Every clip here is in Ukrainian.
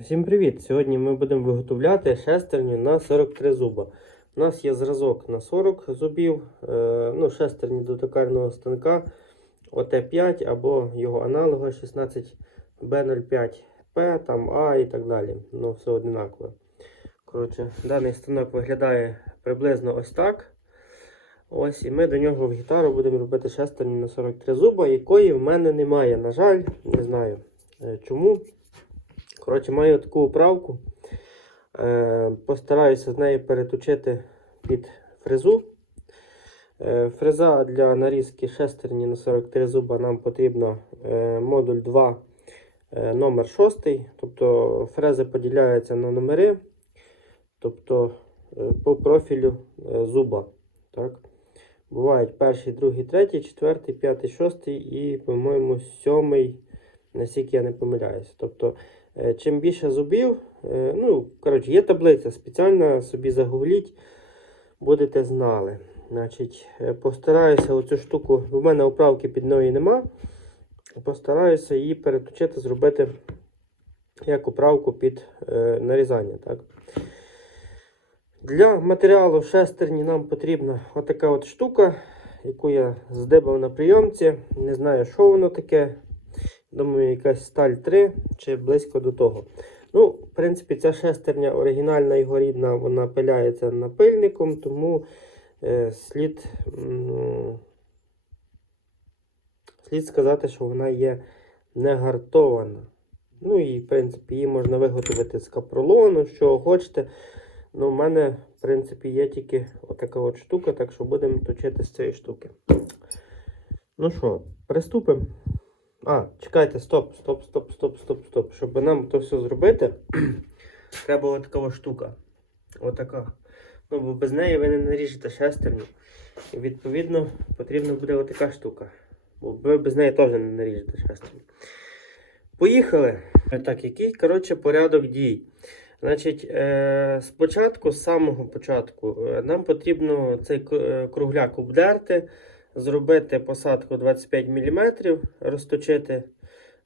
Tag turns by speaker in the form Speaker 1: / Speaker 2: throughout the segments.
Speaker 1: Всім привіт! Сьогодні ми будемо виготовляти шестерню на 43 зуба. У нас є зразок на 40 зубів, е, ну, шестерні до токарного станка ОТ5 або його аналога 16B05P, там А і так далі. Ну, все одинаково. Коротше, даний станок виглядає приблизно ось так. Ось, і ми до нього в гітару будемо робити шестерню на 43 зуба, якої в мене немає. На жаль, не знаю е, чому. Коротше, маю таку управку. Е, постараюся з нею переточити під фрезу. Е, фреза для нарізки шестерні на 43 зуба нам потрібно е, модуль 2 е, номер 6. Тобто фрези поділяються на номери, тобто по профілю зуба. Так? Бувають перший, другий, третій, четвертий, п'ятий, шостий і, по-моєму, сьомий, наскільки я не помиляюся. Тобто, чим більше зубів, е, ну, коротше, є таблиця, спеціально собі загугліть, будете знали. Значить, е, постараюся оцю штуку, в мене управки під нею нема. Постараюся її переточити, зробити як управку під е, нарізання. Так? Для матеріалу шестерні нам потрібна отака от штука, яку я здибав на прийомці. Не знаю, що воно таке. Думаю, якась сталь 3 чи близько до того. Ну, в принципі, ця шестерня оригінальна його рідна, вона пиляється напильником, тому е, слід, м, слід сказати, що вона є не гартована. Ну і, в принципі, її можна виготовити з капролону, що хочете. Ну, у мене, в принципі, є тільки отака от штука, так що будемо точити з цієї штуки. Ну що, приступимо. А, чекайте, стоп, стоп, стоп, стоп, стоп, стоп. Щоб нам то все зробити, треба отака штука. Отака. Ну, бо без неї ви не наріжете шестерню. І відповідно потрібна буде отака штука. Бо ви без неї теж не наріжете шестерню. Поїхали. Так, який, коротше, порядок дій. Значить, е, спочатку, з самого початку, е, нам потрібно цей е, кругляк обдерти, зробити посадку 25 мм, розточити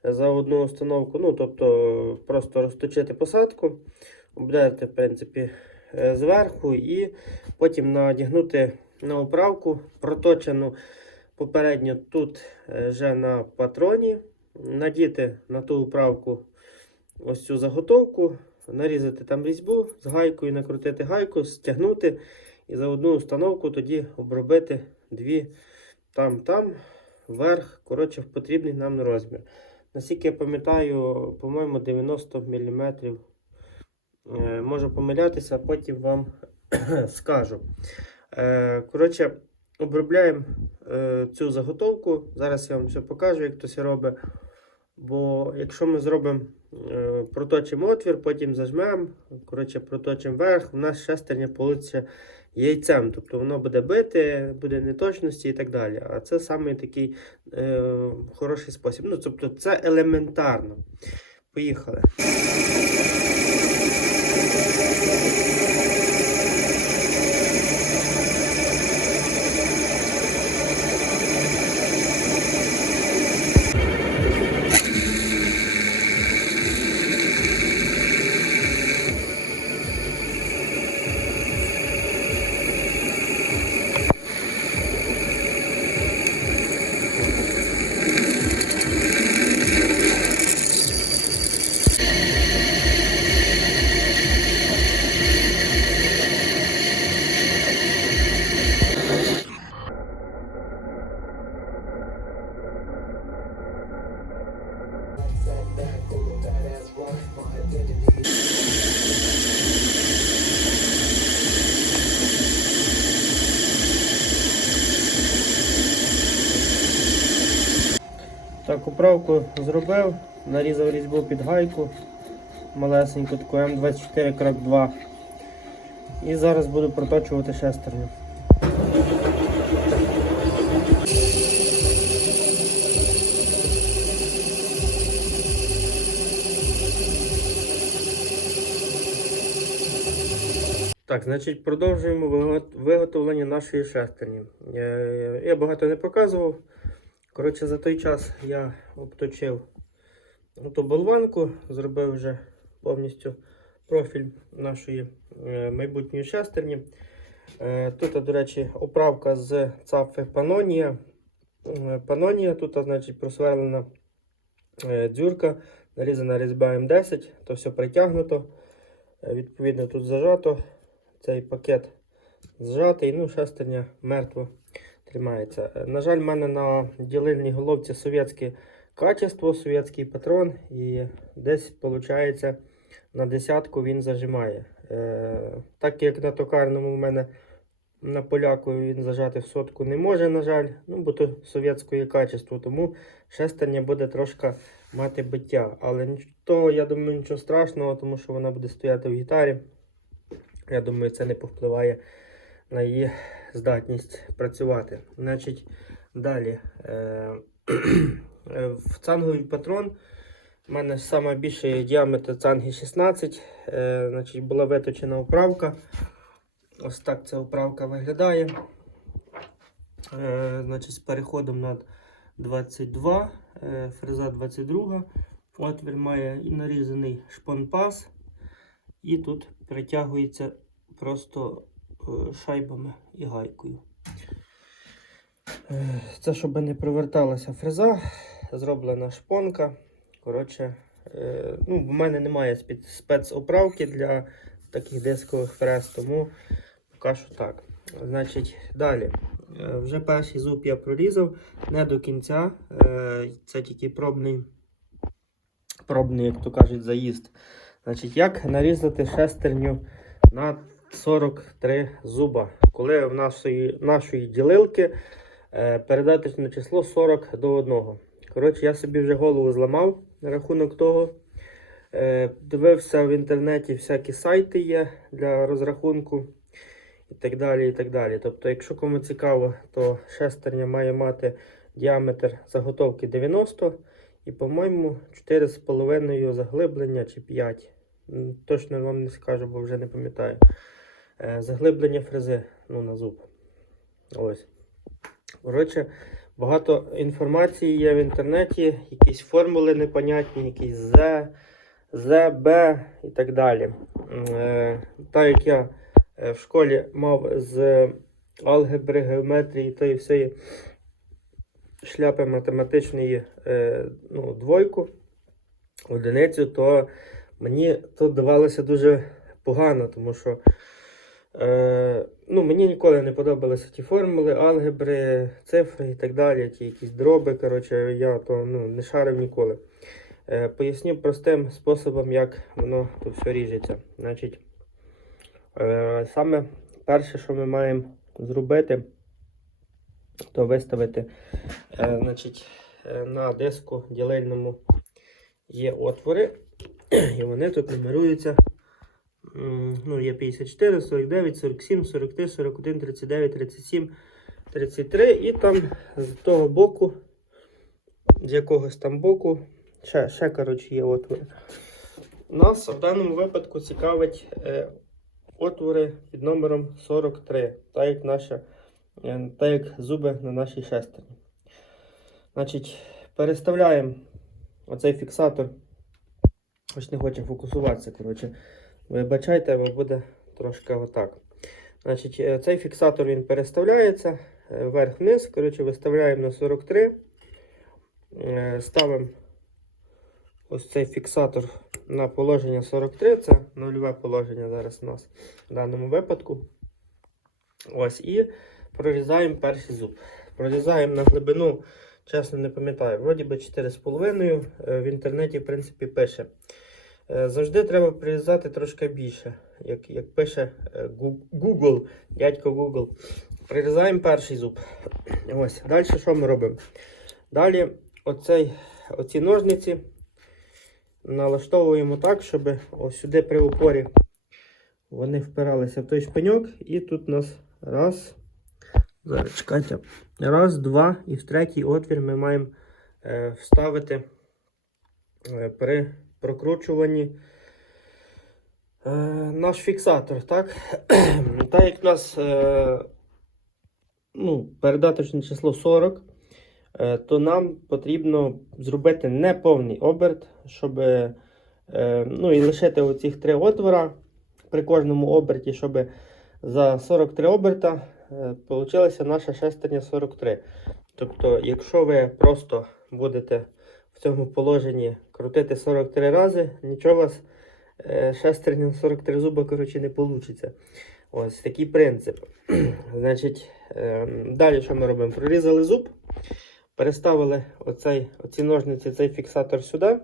Speaker 1: за одну установку, ну, тобто просто розточити посадку, обдерти, в принципі, е, зверху і потім надягнути на оправку, проточену попередньо тут е, вже на патроні, надіти на ту управку ось цю заготовку, нарізати там різьбу з гайкою, накрутити гайку, стягнути і за одну установку тоді обробити дві там-там, вверх, коротше, потрібний нам розмір. Наскільки я пам'ятаю, по-моєму, 90 мм. Е, можу помилятися, а потім вам скажу. Е, коротше, обробляємо е, цю заготовку. Зараз я вам все покажу, як то все робить. Бо якщо ми зробимо, е, проточимо отвір, потім зажмемо, коротше, проточимо верх, у нас шестерня вийде яйцем. Тобто воно буде бити, буде неточності і так далі. А це саме такий е, хороший спосіб. Ну, тобто це елементарно. Поїхали. Так, управку зробив, нарізав різьбу під гайку малесеньку, таку М24 крок 2. І зараз буду проточувати шестерню. Так, значить, продовжуємо виготовлення нашої шестерні. Е, Я багато не показував. Коротше, за той час я обточив ту болванку, зробив вже повністю профіль нашої е, майбутньої шестерні. Е, Тут, до речі, оправка з цафи Панонія. Е, Панонія, тут, значить, просверлена дзюрка, нарізана різьба М10, то все притягнуто. Відповідно, тут зажато. Цей пакет зжатий, ну, шестерня мертво тримається. Е, На жаль, в мене на ділильній головці совєтське качество, совєтський патрон, і десь, виходить, на десятку він зажимає. Е, так як на токарному в мене на поляку він зажати в сотку не може, на жаль, ну, бо то совєтське качество, тому шестерня буде трошки мати биття. Але ніхто, я думаю, нічого страшного, тому що вона буде стояти в гітарі. Я думаю, це не повпливає на її здатність працювати. Значить, далі. Е, в цанговий патрон у мене найбільший діаметр цанги 16. Е, значить, була виточена оправка. Ось так ця оправка виглядає. Е, значить, з переходом на 22, е, фреза 22. Отвір має і нарізаний шпонпас. І тут притягується просто шайбами і гайкою. Е, Це щоб не проверталася фреза, зроблена шпонка. Коротше, е, ну, в мене немає спецоправки для таких дискових фрез, тому поки що так. Значить, далі. Е, Вже перший зуб я прорізав не до кінця. Це тільки пробний, пробний, як то кажуть, заїзд. Значить, як нарізати шестерню на 43 зуба, коли в нашої, нашої ділилки е, передаточне число 40 до 1. Коротше, я собі вже голову зламав на рахунок того. Е, дивився в інтернеті всякі сайти є для розрахунку і так далі. і так далі. Тобто, якщо кому цікаво, то шестерня має мати діаметр заготовки 90 і, по-моєму, 4,5 заглиблення чи 5. Точно вам не скажу, бо вже не пам'ятаю. Е, Заглиблення фрези ну, на зуб. Ось. Коротше, багато інформації є в інтернеті, якісь формули непонятні, якісь З, З, Б і так далі. Е, так як я е, в школі мав з алгебри, геометрії та і всієї шляпи математичної ну, двойку, одиницю, то мені тут давалося дуже погано, тому що е, ну, мені ніколи не подобалися ті формули, алгебри, цифри і так далі, ті якісь дроби. Коротше, я то ну, не шарив ніколи. Е, поясню простим способом, як воно тут все ріжеться. Значить, е, саме перше, що ми маємо зробити, то виставити е, значить, е, на диску ділильному є отвори, і вони тут нумеруються. М, Ну, є 54, 49, 47, 43, 41, 39, 37, 33. І там з того боку, з якогось там боку, ще, ще коротше, є отвори. Нас в даному випадку цікавить е, отвори під номером 43, так як, наша, е, так як зуби на нашій шестерні. Значить, переставляємо оцей фіксатор. Ось не хоче фокусуватися. коротше. Вибачайте, бо буде трошки отак. Значить, е, цей фіксатор він переставляється е, вверх-вниз. Коротше, виставляємо на 43. Е, Ставимо ось цей фіксатор на положення 43. Це нульове положення зараз у нас в даному випадку. Ось, і прорізаємо перший зуб. Прорізаємо на глибину, чесно не пам'ятаю, вроді би 4,5. Е, В інтернеті, в принципі, пише. Е, Завжди треба прирізати трошки більше, як, як пише е, Google, дядько Google. Прирізаємо перший зуб. Ось. Далі що ми робимо? Далі оцей, оці ножниці налаштовуємо так, щоб ось сюди при упорі вони впиралися в той шпиньок. І тут у нас раз. Зараз чекайте. Раз, два, і в третій отвір ми маємо е, вставити е, при прокручуванні е, наш фіксатор. Так Так як у нас е, ну, передаточне число 40, е, то нам потрібно зробити неповний оберт, щоб Е, ну і лишити оцих три отвора при кожному оберті, щоб за 43 оберта е, получилася наша шестерня 43. Тобто, якщо ви просто будете в цьому положенні крутити 43 рази, нічого у вас е, шестерня на 43 зуба коротше, не вийде. Ось такий принцип. Значить, е, далі що ми робимо? Прорізали зуб, переставили оцей, оці ножниці, цей фіксатор сюди.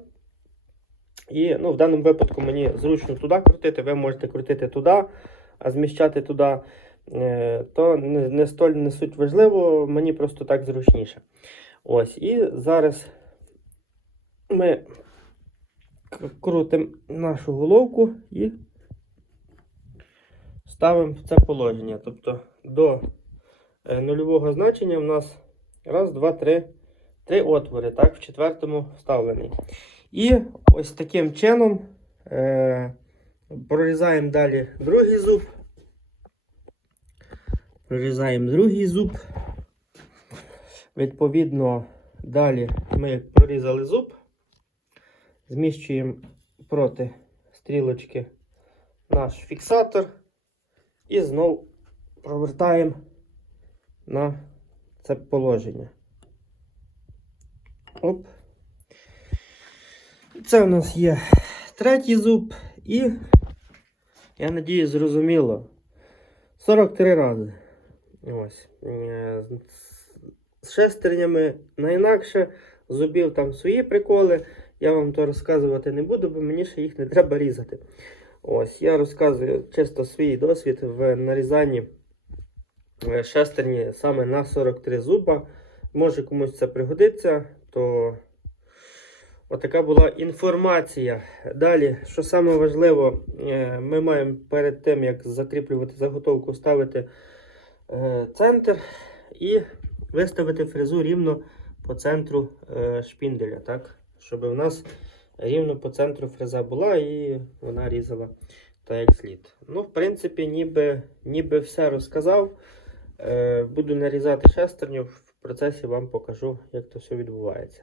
Speaker 1: І ну, в даному випадку мені зручно туди крутити, ви можете крутити туди, а зміщати туди, е, то не, не столь не суть важливо, мені просто так зручніше. Ось, і зараз ми крутимо нашу головку і ставимо в це положення. Тобто до е, нульового значення в нас раз, два, три, три отвори, так, в четвертому вставлений. І ось таким чином е, прорізаємо далі другий зуб. Прорізаємо другий зуб. Відповідно, далі ми прорізали зуб, зміщуємо проти стрілочки наш фіксатор і знову провертаємо на це положення. Оп. Це у нас є третій зуб і, я надію, зрозуміло, 43 рази. Ось. З шестернями на інакше, зубів там свої приколи. Я вам то розказувати не буду, бо мені ще їх не треба різати. Ось, я розказую чисто свій досвід в нарізанні е, шестерні саме на 43 зуба. Може комусь це пригодиться, то отака була інформація. Далі, що саме важливо, е, ми маємо перед тим, як закріплювати заготовку, ставити е, центр і виставити фрезу рівно по центру шпінделя, так? Щоб у нас рівно по центру фреза була і вона різала так як слід. Ну, в принципі, ніби, ніби все розказав. Е, буду нарізати шестерню, в процесі вам покажу, як то все відбувається.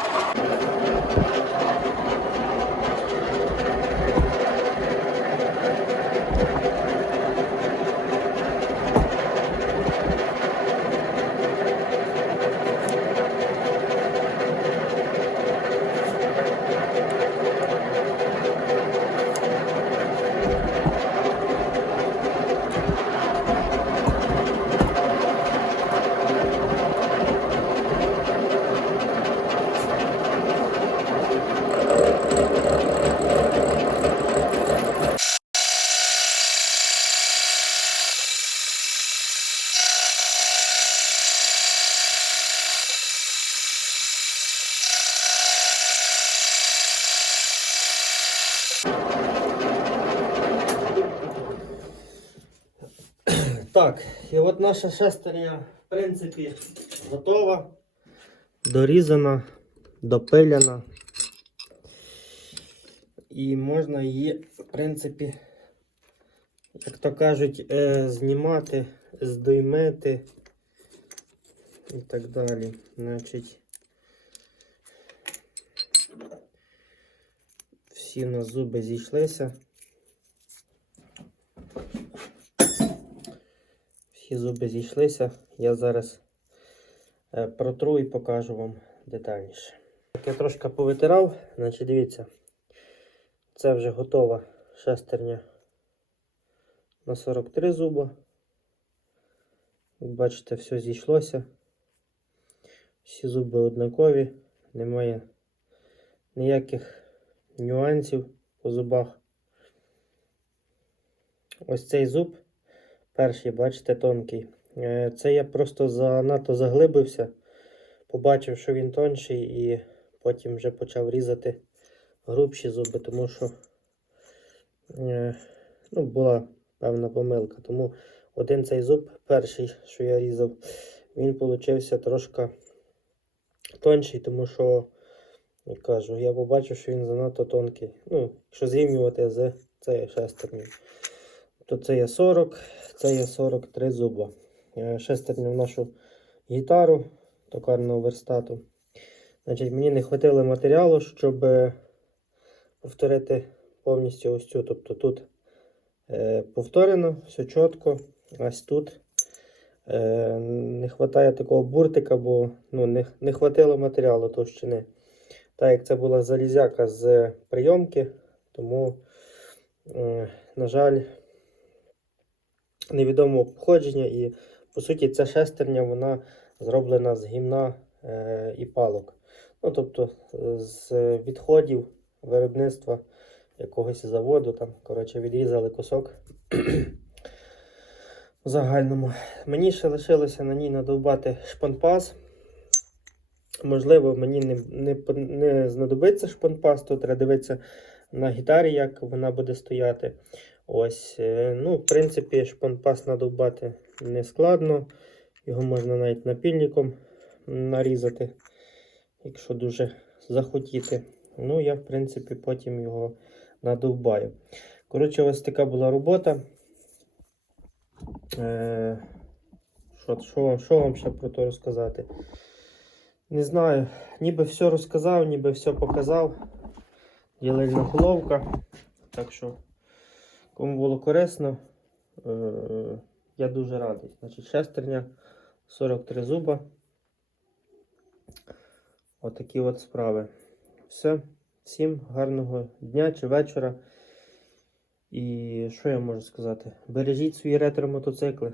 Speaker 1: Так, і от наша шестерня, в принципі, готова, дорізана, допиляна. І можна її, в принципі, як то кажуть, е, знімати, здоймити і так далі. Значить, всі на зуби зійшлися. Всі зуби зійшлися. Я зараз е, протру і покажу вам детальніше. Так, я трошки повитирав, значить дивіться, це вже готова шестерня на 43 зуба. Бачите, все зійшлося. Всі зуби однакові, немає ніяких нюансів по зубах. Ось цей зуб. Перший, бачите, тонкий. Е, Це я просто занадто заглибився. побачив, що він тонший, і потім вже почав різати грубші зуби, тому що е, ну, була певна помилка. Тому один цей зуб, перший, що я різав, він получився трошки тонший, тому що, як кажу, я побачив, що він занадто тонкий. Ну, якщо зрівнювати з цією шестернею. То це є 40, це є 43 зуба. Е, Шестерня в нашу гітару токарного верстату. Значить, мені не хватило матеріалу, щоб е, повторити повністю ось цю. Тобто тут е, повторено, все чітко. Ось тут е, не вистачає такого буртика, бо ну, не, не хватило матеріалу товщини. Так як це була залізяка з прийомки, тому, е, на жаль, невідомого походження. І, по суті, ця шестерня вона зроблена з гімна е, і палок. Ну, тобто з відходів виробництва якогось заводу, там, коротше, відрізали кусок в загальному. Мені ще лишилося на ній надовбати шпанпас. Можливо, мені не, не, не знадобиться шпанпас, то треба дивитися на гітарі, як вона буде стояти. Ось, е, ну, в принципі, шпанпас надовбати не складно. Його можна навіть напільником нарізати, якщо дуже захотіти. Ну, я, в принципі, потім його надовбаю. Коротше, ось така була робота. Е, що, що, вам- що вам ще про то розказати? Не знаю, ніби все розказав, ніби все показав. Ділельна головка. Так що, кому було корисно, е, я дуже радий. Значить, шестерня 43 зуба. Отакі от справи. Все. Всім гарного дня чи вечора. І що я можу сказати? Бережіть свої ретро-мотоцикли.